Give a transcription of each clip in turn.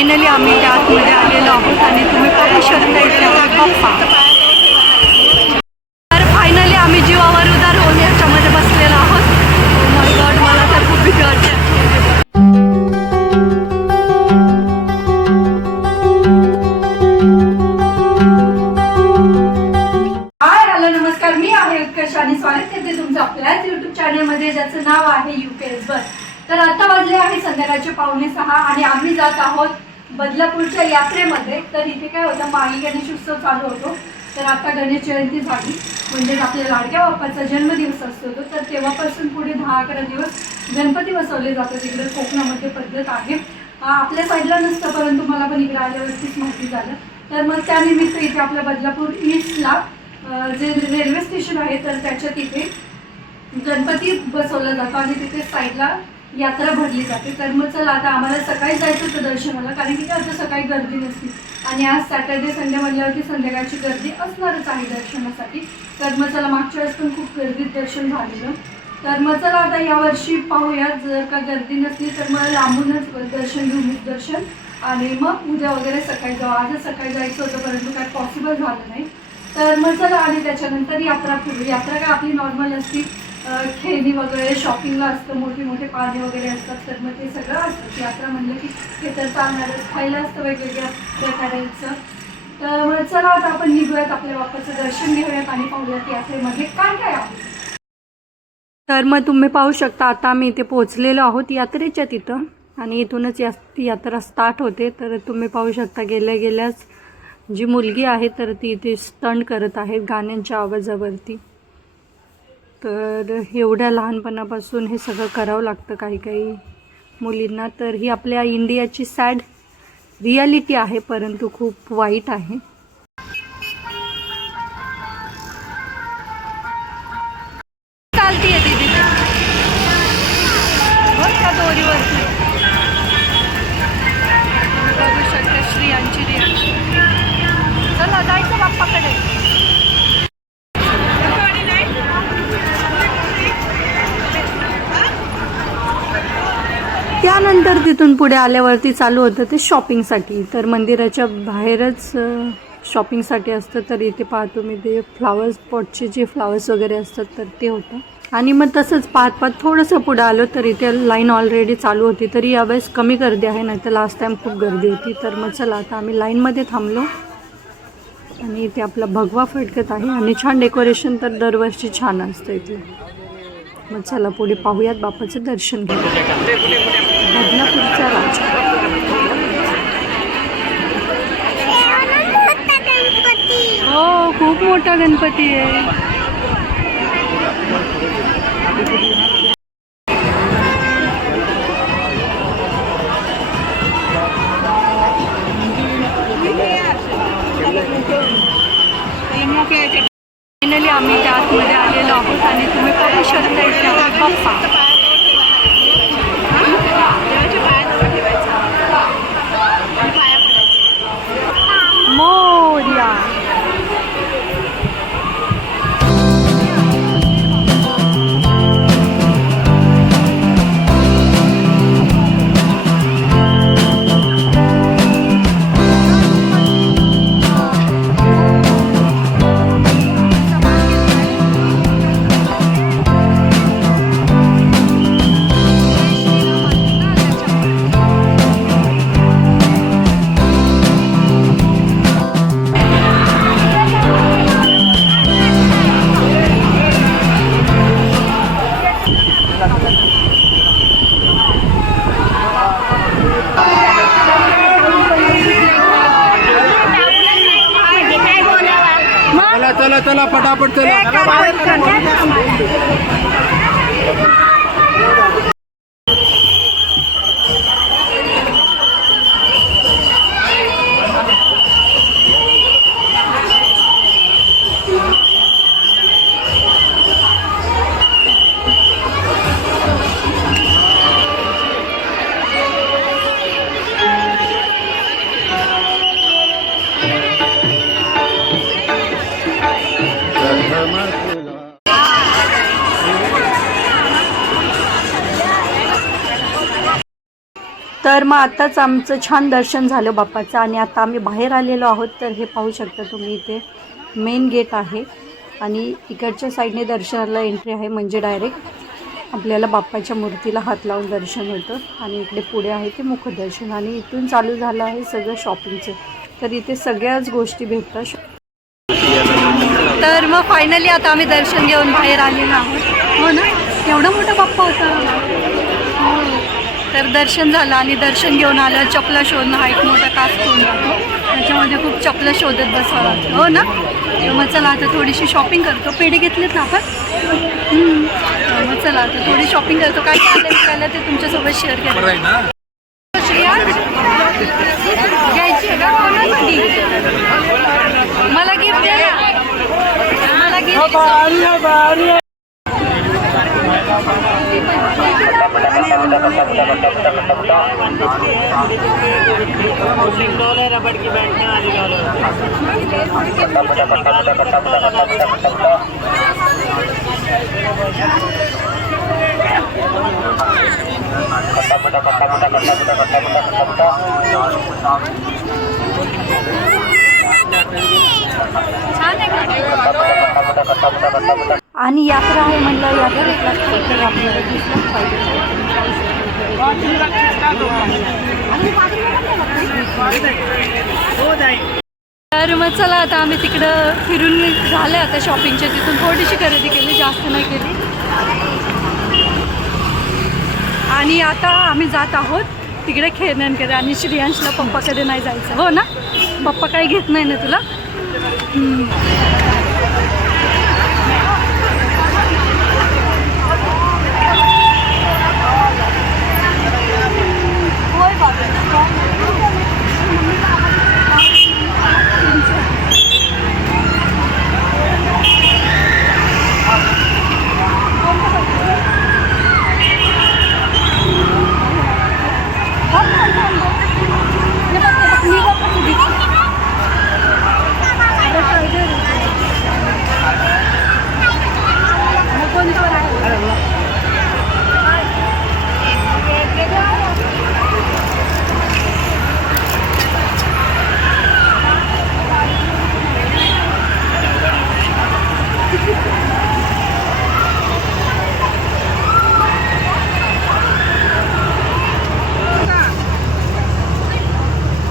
Finally आम्ही त्या आतमध्ये आलेलो आहोत आणि तुम्ही पाहू शकता इथे हा तर फायनली आम्ही जीवावर उदार होऊन याच्यामध्ये बसलेलो आहोत. Oh माय गॉड मला तर खूप भीती वाटते. हाय हॅलो नमस्कार. मी आहे उत्कर्ष आणि स्वागत करते तुमचं आपल्याच युट्यूब चॅनलमध्ये ज्याचं नाव आहे युपीएस बर तर आता वाजले आहे संध्याकाळचे पावणे सहा आणि आम्ही जात आहोत बदलापूरच्या यात्रेमध्ये तर इथे काय होतं मागी गणेश उत्सव चालू होतो. तर आता गणेश जयंती झाली. म्हणजेच आपल्या लाडक्या बाप्पाचा जन्मदिवस असतो तो. तर तेव्हापासून पुढे दहा अकरा दिवस गणपती बसवले जातात. इकडे कोकणामध्ये पद्धत आहे. आपल्या साईडला नसतं परंतु मला पण इकडे आल्यावरतीच माहिती झालं. तर मग त्यानिमित्त इथे आपल्या बदलापूर ईस्टला जे रेल्वे स्टेशन आहे तर त्याच्या तिथे गणपती बसवला जातो. आणि तिथे साईडला यात्रा भरली जाते. तर मग चला आता आम्हाला सकाळी जायचं होतं दर्शनाला कारण की काय सकाळी गर्दी नसती. आणि आज सॅटर्डे संडे म्हणल्यावरती संध्याकाळची गर्दी असणारच आहे दर्शनासाठी. तर मग चला मागच्या वेळेस पण खूप गर्दीत दर्शन झालेलं. तर मग चला आता यावर्षी पाहूया जर का गर्दी नसली तर मग लांबूनच दर्शन घेऊन दर्शन. आणि मग उद्या वगैरे सकाळी जाऊ. आजच सकाळी जायचं होतं परंतु काय पॉसिबल झालं नाही. तर मग चला आणि त्याच्यानंतर यात्रा फिरू यात्रा काय आपली नॉर्मल असती खेळणी वगैरे शॉपिंगला असतं मोठे मोठे पाने वगैरे असतात तर मग ते सगळं असतं. यात्रा म्हणलं की हे तर चालणारच खायला असतं वेगवेगळ्या प्रकारांचं तर मग चला आता आपण निघूयात आपल्या बाप्पाचं दर्शन घेऊयात आणि पाहूयात यात्रेमध्ये काय काय आहे. तर मग तुम्ही पाहू शकता आता आम्ही इथे पोहोचलेलो आहोत यात्रेच्या तिथं. आणि इथूनच या यात्रा स्टार्ट होते. तर तुम्ही पाहू शकता गेल्या गेल्याच जी मुलगी आहे तर ती इथे स्टंट करत आहे गाण्यांच्या आवाजावरती. तर एवढ्या लहानपणापासून हे सगळं करावं लागतं काही काही मुलींना. तर ही आपल्या इंडियाची सॅड रियालिटी आहे परंतु खूप वाईट आहे. तर तिथून पुढे आल्यावरती चालू होतं ते शॉपिंगसाठी तर मंदिराच्या बाहेरच शॉपिंगसाठी असतं तर इथे पाहतो मी ते फ्लावर्स पॉटचे जे फ्लावर्स वगैरे असतात तर ते होतं. आणि मग तसंच पाहत पाहत थोडंसं पुढं आलो तर इथे लाईन ऑलरेडी चालू होती. तरी यावेळेस कमी गर्दी आहे नाही तर लास्ट टाईम खूप गर्दी होती. तर मग चला आता आम्ही लाईनमध्ये थांबलो. आणि इथे आपला भगवा फडकत आहे. आणि छान डेकोरेशन तर दरवर्षी छान असतं इथे. मग चला पुढे पाहूयात बापाचं दर्शन घेऊ बदलापूरचा राजा. हो खूप मोठा गणपती आहे. चला पटापट चला तर मग आत्ताच आमचं छान दर्शन झालं बाप्पाचं आणि आता आम्ही बाहेर आलेलो आहोत तर हे पाहू शकता तुम्ही इथे मेन गेट आहे. आणि इकडच्या साईडने दर्शनाला एंट्री आहे म्हणजे डायरेक्ट आपल्याला बाप्पाच्या मूर्तीला हात लावून दर्शन होतं. आणि इकडे पुढे आहे ते मुखदर्शन. आणि इथून चालू झालं आहे सगळं शॉपिंगचं तर इथे सगळ्याच गोष्टी भेटतात. तर मग फायनली आता आम्ही दर्शन घेऊन बाहेर आलेलो आहोत. हो ना? एवढा मोठा बाप्पा होता. तर दर्शन झालं आणि दर्शन घेऊन आलं. चपला शोधणं हा एक मोठा कास होऊन जातो. त्याच्यामध्ये खूप चपला शोधत बसावं लागतं. हो ना? तर मग चला आता थोडीशी शॉपिंग करतो. पेढे घेतलेत ना आपण? मग चला आता थोडी शॉपिंग करतो. काय काय आलं ते तुमच्यासोबत शेअर करतो श्रेयांश, घ्यायची आहे का? कोणासाठी? मला गिफ्ट दे ना. मला गिफ्ट రబ్బర్కి బ్యాంక్ అది కావాలి आणि यात्रा आहे म्हणलं यात्रेतला तर आपल्याला पाहिजे. तर मग चला आता आम्ही तिकडं फिरून झालं आता शॉपिंगच्या तिथून थोडीशी खरेदी केली जास्त नाही केली. आणि आता आम्ही जात आहोत तिकडे खेळण्यांकडे आणि श्रियांशला पप्पाकडे नाही जायचं. हो ना? पप्पा काही घेत नाही ना तुला हम्म.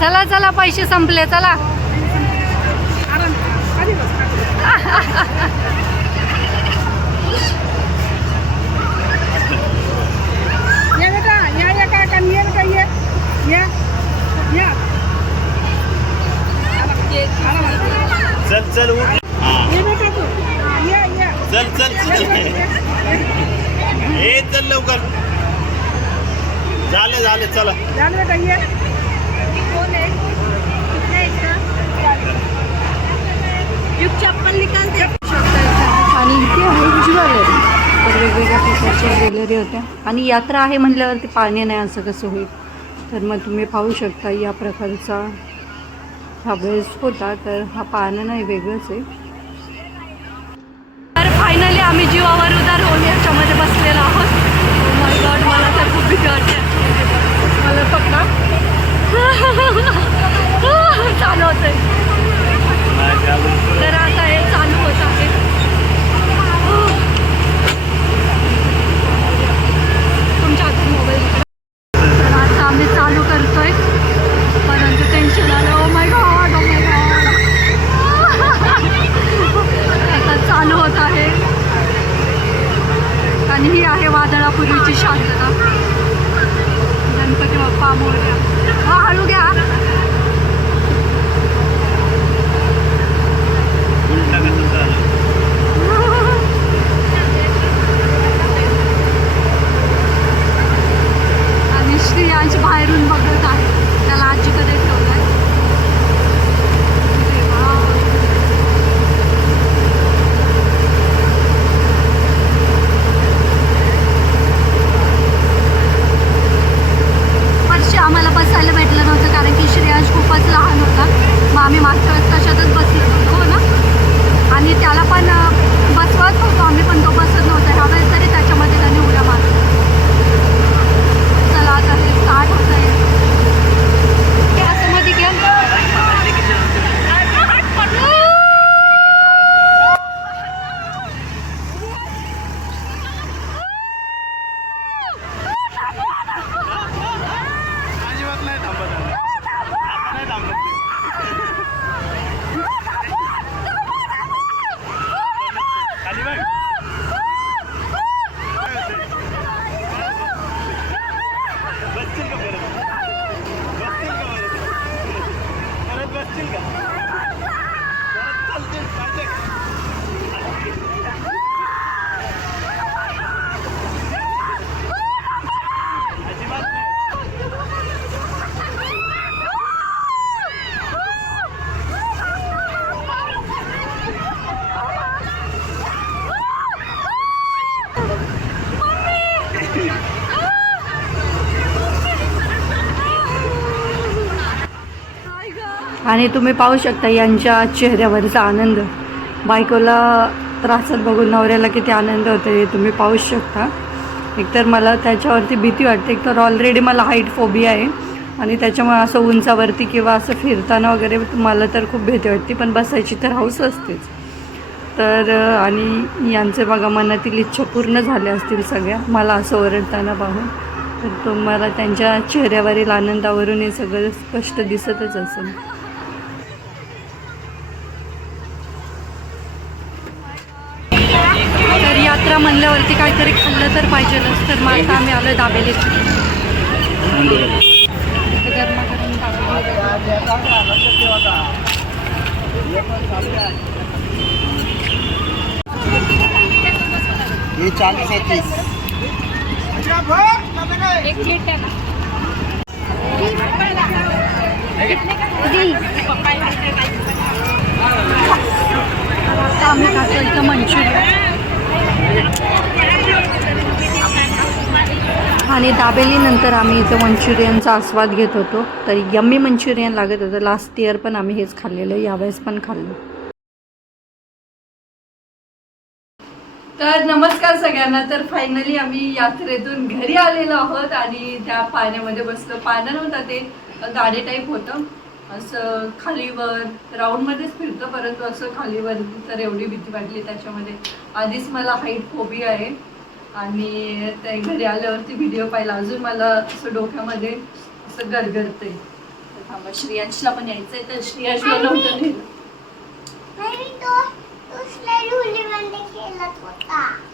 चला चला पैसे संपले चला. ये या या ये ये? या या. चल चल उठ. ये बेटा तू. ये ये. चल चल चल. ए चल लवकर. झालं झालं चला. झालं आणि इथे आहे ज्वेलरी. तर वेगवेगळ्या प्रकारच्या ज्वेलरी होत्या. आणि यात्रा आहे म्हटल्यावरती पाणी नाही असं कसं होईल? तर मग तुम्ही पाहू शकता या प्रकारचा हा ड्रेस होता तर हा पाहणं नाही वेगळंच आहे. तर फायनली आम्ही जीवावर उदार होऊन याच्यामध्ये बसलेलो आहोत. गॉड मला तर खूप भीती वाटते. मला पकडा चालू होतंय. तर आणि तुम्ही पाहू शकता यांच्या चेहऱ्यावरचा आनंद. बायकोला त्रासात बघून नवऱ्याला किती आनंद होतो हे तुम्ही पाहू शकता. एकतर मला त्याच्यावरती भीती वाटते. एकतर ऑलरेडी मला हाईट फोबिया आहे. आणि त्याच्यामुळे असं उंचावरती किंवा असं फिरताना वगैरे मला तर खूप भीती वाटते. पण बसायची तर हौस असतेच. तर आणि यांचे बघा मनातील इच्छा पूर्ण झाल्या असतील सगळ्या. मला असं ओरडताना पाहून. तर तुम्हाला त्यांच्या चेहऱ्यावरील आनंदावरून हे सगळं स्पष्ट दिसतच असेल तर यात्रा म्हणल्यावरती काहीतरी खाल्लं तर पाहिजेलच तर मग आता आम्ही आलो दाबेली गरमागरम आम्ही खातो इथं मंचुरियन. आणि दाबेलीनंतर आम्ही इथं मंचुरियनचा आस्वाद घेत होतो. तर यम्मी मंचुरियन लागत होतं. लास्ट इयर पण आम्ही हेच खाल्लेलं. यावेळेस पण खाल्लं. तर नमस्कार सगळ्यांना. तर फायनली आम्ही यात्रेतून घरी आलेलो आहोत आणि त्या पाण्यामध्ये बसलो. पाण्यात नव्हतं ते. गाडी टाईप होतं. असं खालीवर राऊंडमध्येच फिरतं परंतु असं खालीवर तर एवढी भीती वाटली त्याच्यामध्ये. आधीच मला हाईट फोबी आहे आणि त्या घरी आल्यावरती व्हिडिओ पाहिला. अजून मला असं डोक्यामध्ये असं गरगरतंय. तर थांबा श्रियांशला पण यायचंय तर श्रियांशला नव्हतं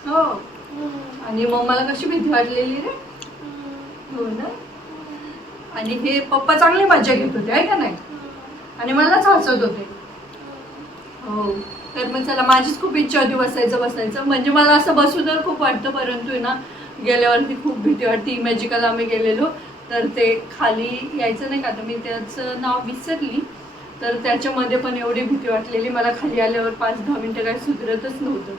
हो. आणि मग मला कशी भीती वाटलेली रे. हो ना? आणि हे पप्पा चांगली मजा घेत होते आहे का नाही? आणि मलाच हसत होते. हो. तर मग चला माझीच खूप इच्छा होती बसायचं बसायचं. म्हणजे मला असं बसू तर खूप वाटतं परंतु आहे ना गेल्यावरती खूप भीती वाटते. इमॅजिकल आम्ही गेलेलो. तर ते खाली यायचं नाही का तर मी त्याचं नाव विसरली. तर त्याच्यामध्ये पण एवढी भीती वाटलेली. मला खाली आल्यावर पाच दहा मिनटं काही सुधरतच नव्हतं.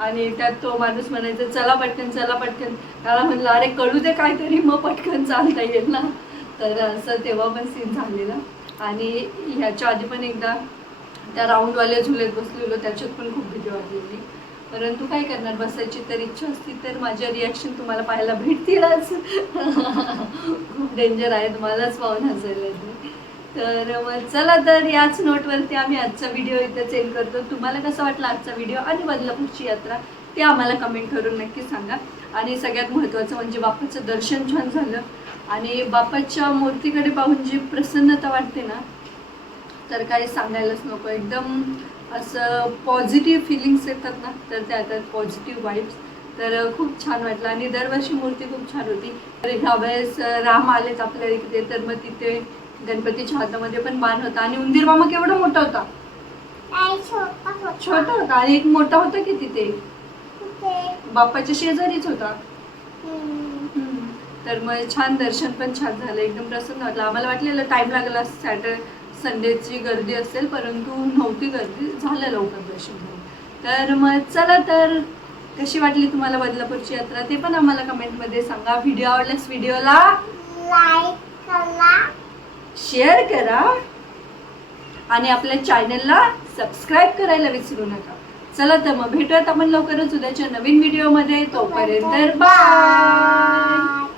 आणि त्यात तो माणूस म्हणायचा चला पटकन चला पटकन. त्याला म्हणलं अरे कळू दे काहीतरी मग पटकन चालता येईल ना. तर असं तेव्हा पण सीन झालेला. आणि ह्याच्या आधी पण एकदा त्या राऊंडवाल्या झुलेत बसलेलो त्याच्यात पण खूप भीती वाटलेली. परंतु काय करणार? बसायची तर इच्छा असती तर माझ्या रिॲक्शन तुम्हाला पाहायला भेटतीलच. खूप डेंजर आहे तुम्हालाच पाहून हसायला तर मग चला तर याच नोटवरती आम्ही आजचा व्हिडिओ इथं चेंज करतो. तुम्हाला कसं वाटलं आजचा व्हिडिओ आणि बदलापूरची यात्रा ते आम्हाला कमेंट करून नक्की सांगा. आणि सगळ्यात महत्त्वाचं म्हणजे बाप्पाचं दर्शन छान झालं. आणि बाप्पाच्या मूर्तीकडे पाहून जी प्रसन्नता वाटते ना तर काही सांगायलाच नको. एकदम असं पॉझिटिव्ह फिलिंग्स येतात ना तर त्या येतात पॉझिटिव्ह वाईब्स तर खूप छान वाटलं आणि दरवर्षी मूर्ती खूप छान होती. तर ह्यावेळेस राम आलेत आपल्या इकडे तर मग तिथे गणपतीच्या हातामध्ये पण बाण होता. आणि उंदीर मामा केवढा मोठा होता. छोटा होता. आणि एक मोठा होता की तिथे? बाप्पाच्या शेजारीच होता. तर मग छान दर्शन पण छान झालं एकदम प्रसन्न वाटलं. आम्हाला वाटलेलं टाईम लागला सॅटर संडेची गर्दी असेल परंतु नव्हती गर्दी झालं लवकर दर्शन झालं तर मग चला तर कशी वाटली तुम्हाला बदलापूरची यात्रा? ते पण आम्हाला कमेंटमध्ये सांगा. व्हिडिओ आवडल्यास व्हिडिओला लाईक करा. शेअर करा. आणि आपल्या चॅनलला सबस्क्राईब करायला विसरू नका. चला तर मग भेटूयात आपण लवकरच उद्याच्या नवीन व्हिडिओमध्ये तोपर्यंत बाय